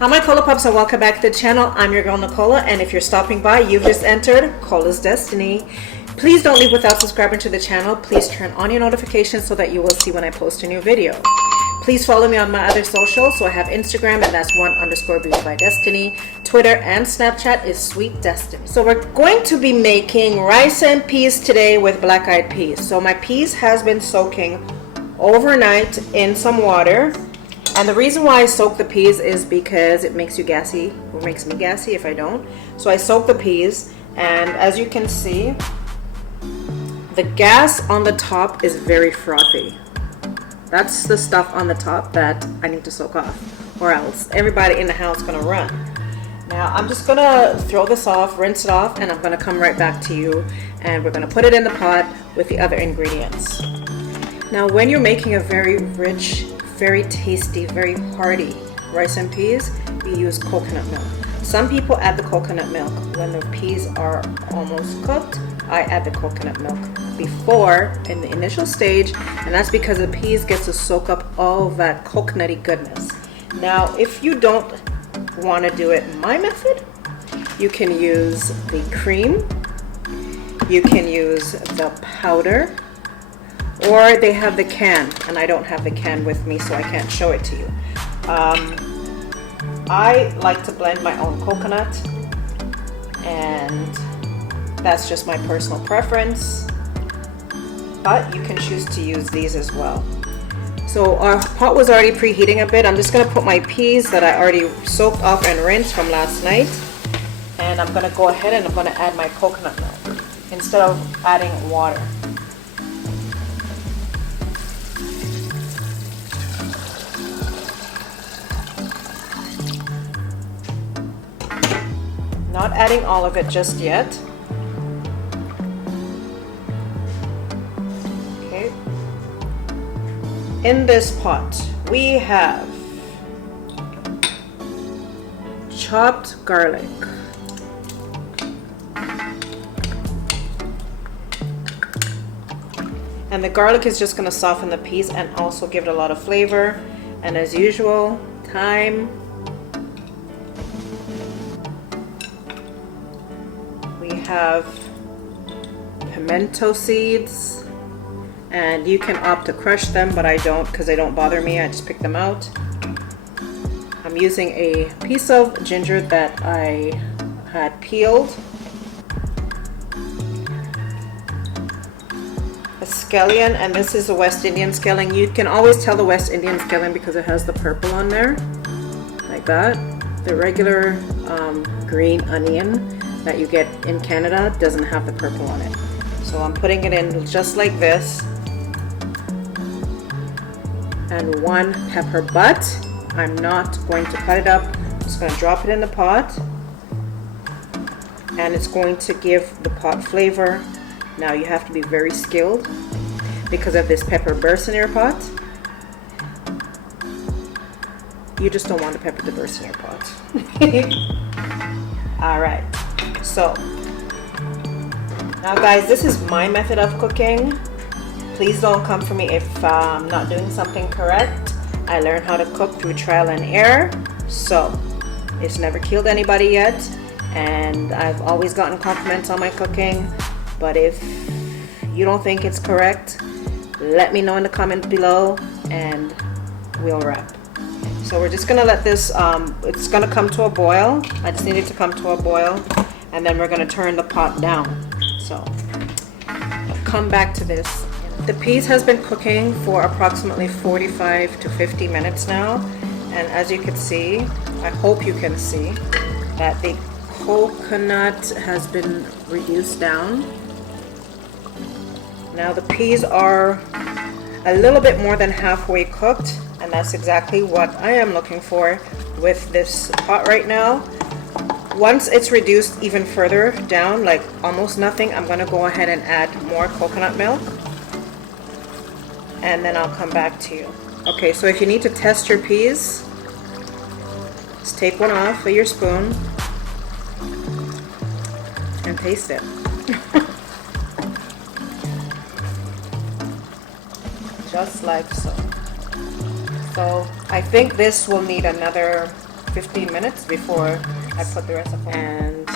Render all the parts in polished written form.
Hi my Cola Pups and welcome back to the channel. I'm your girl Nicola, and if you're stopping by, you've just entered Cola's Destiny. Please don't leave without subscribing to the channel. Please turn on your notifications so that you will see when I post a new video. Please follow me on my other socials. So I have Instagram, and that's _beauty by Destiny. Twitter and Snapchat is Sweet Destiny. So we're going to be making rice and peas today with black-eyed peas. So my peas has been soaking overnight in some water. And the reason why I soak the peas is because it makes you gassy, or makes me gassy if I don't. So I soak the peas, and as you can see, the gas on the top is very frothy. That's the stuff on the top that I need to soak off, or else everybody in the house is gonna run. Now I'm just gonna throw this off, rinse it off, and I'm gonna come right back to you, and we're gonna put it in the pot with the other ingredients. Now when you're making a very rich, very tasty, very hearty rice and peas, you use coconut milk. Some people add the coconut milk when the peas are almost cooked. I add the coconut milk before in the initial stage, and that's because the peas get to soak up all of that coconutty goodness. Now if you don't want to do it my method, you can use the cream, you can use the powder, or they have the can, and I don't have the can with me, so I can't show it to you. I like to blend my own coconut, and that's just my personal preference, but you can choose to use these as well. So our pot was already preheating a bit. I'm just going to put my peas that I already soaked off and rinsed from last night, and I'm going to go ahead and I'm going to add my coconut milk instead of adding water. Not adding all of it just yet. Okay. In this pot, we have chopped garlic, and the garlic is just going to soften the peas and also give it a lot of flavor. And as usual, thyme. We have pimento seeds, and you can opt to crush them, but I don't because they don't bother me. I just pick them out. I'm using a piece of ginger that I had peeled, a scallion, and this is a West Indian scallion. You can always tell the West Indian scallion because it has the purple on there, like that. The regular green onion that you get in Canada doesn't have the purple on it. So I'm putting it in just like this. And one pepper, but I'm not going to cut it up. I'm just going to drop it in the pot, and it's going to give the pot flavor. Now you have to be very skilled because if this pepper bursts in your pot, you just don't want the pepper to burst in your pot. All right. So now guys, this is my method of cooking. Please don't come for me if I'm not doing something correct. I learned how to cook through trial and error, so it's never killed anybody yet, and I've always gotten compliments on my cooking. But if you don't think it's correct, let me know in the comments below and we'll wrap. So we're just gonna let this it's gonna come to a boil. I just need it to come to a boil, and then we're going to turn the pot down. So I'll come back to this. The peas has been cooking for approximately 45 to 50 minutes now, and as you can see, I hope you can see that the coconut has been reduced down. Now the peas are a little bit more than halfway cooked, and that's exactly what I am looking for with this pot right now. Once it's reduced even further down, like almost nothing, I'm going to go ahead and add more coconut milk, and then I'll come back to you. Okay, so if you need to test your peas, just take one off with your spoon and taste it. Just like so. So I think this will need another 15 minutes before I put the rest of it. And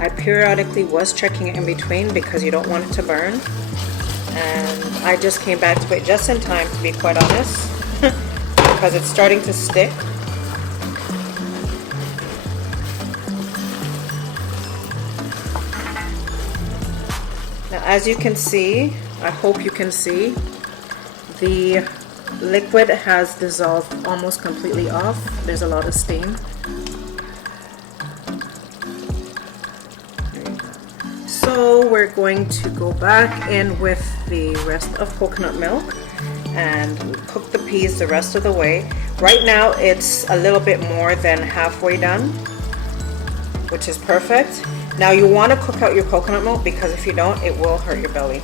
I periodically was checking it in between because you don't want it to burn. And I just came back to it just in time, to be quite honest, because it's starting to stick. Now, as you can see, I hope you can see, the liquid has dissolved almost completely off. There's a lot of steam. So we're going to go back in with the rest of coconut milk and cook the peas the rest of the way. Right now it's a little bit more than halfway done, which is perfect. Now you want to cook out your coconut milk, because if you don't, it will hurt your belly.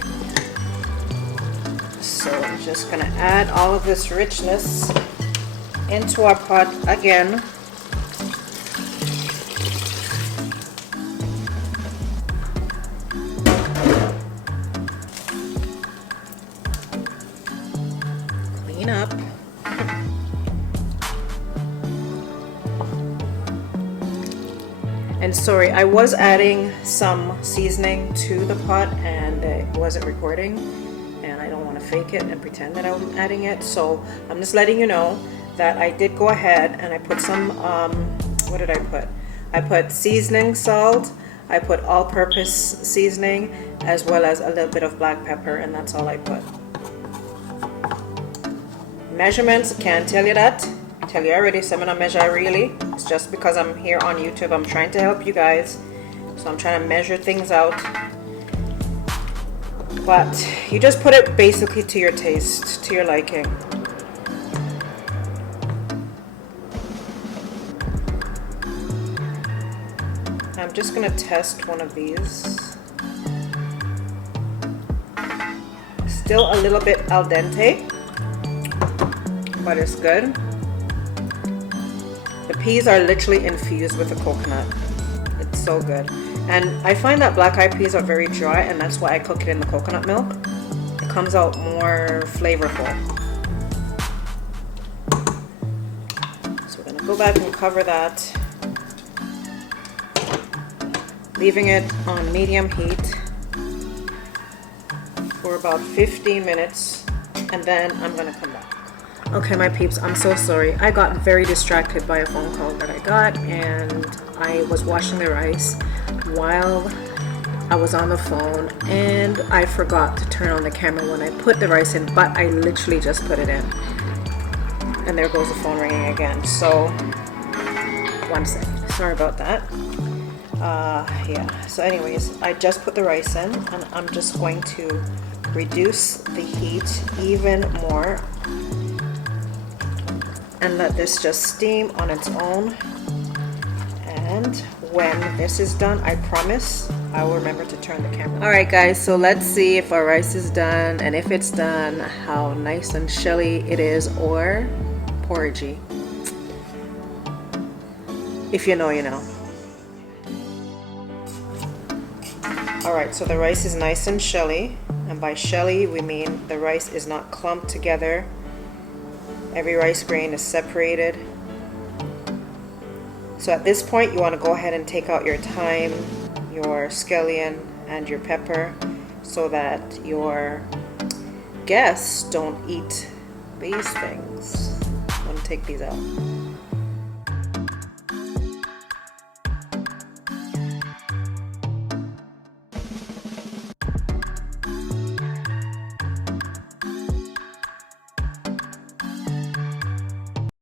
So I'm just going to add all of this richness into our pot again. Clean up. And sorry, I was adding some seasoning to the pot and it wasn't recording, and I don't want to fake it and pretend that I'm adding it. So I'm just letting you know that I did go ahead and I put some, what did I put? I put seasoning salt, I put all-purpose seasoning, as well as a little bit of black pepper, and that's all I put. Measurements, can't tell you that. Tell you already, so I'm gonna measure really. It's just because I'm here on YouTube. I'm trying to help you guys, so I'm trying to measure things out. But you just put it basically to your taste, to your liking. I'm just gonna test one of these. Still a little bit al dente, but it's good. The peas are literally infused with the coconut. It's so good. And I find that black eyed peas are very dry, and that's why I cook it in the coconut milk. It comes out more flavorful. So we're gonna go back and cover that, leaving it on medium heat for about 15 minutes, and then I'm gonna come back. Okay, my peeps, I'm so sorry. I got very distracted by a phone call that I got, and I was washing the rice while I was on the phone, and I forgot to turn on the camera when I put the rice in, but I literally just put it in. And there goes the phone ringing again. So, one second. Sorry about that. Yeah, so anyways, I just put the rice in, and I'm just going to reduce the heat even more and let this just steam on its own. And when this is done, I promise I will remember to turn the camera on. Alright guys, so let's see if our rice is done, and if it's done, how nice and shelly it is, or porridgey. If you know, you know. Alright, so the rice is nice and shelly, and by shelly we mean the rice is not clumped together. Every rice grain is separated. So at this point you want to go ahead and take out your thyme, your scallion, and your pepper, so that your guests don't eat these things. I'm going to take these out.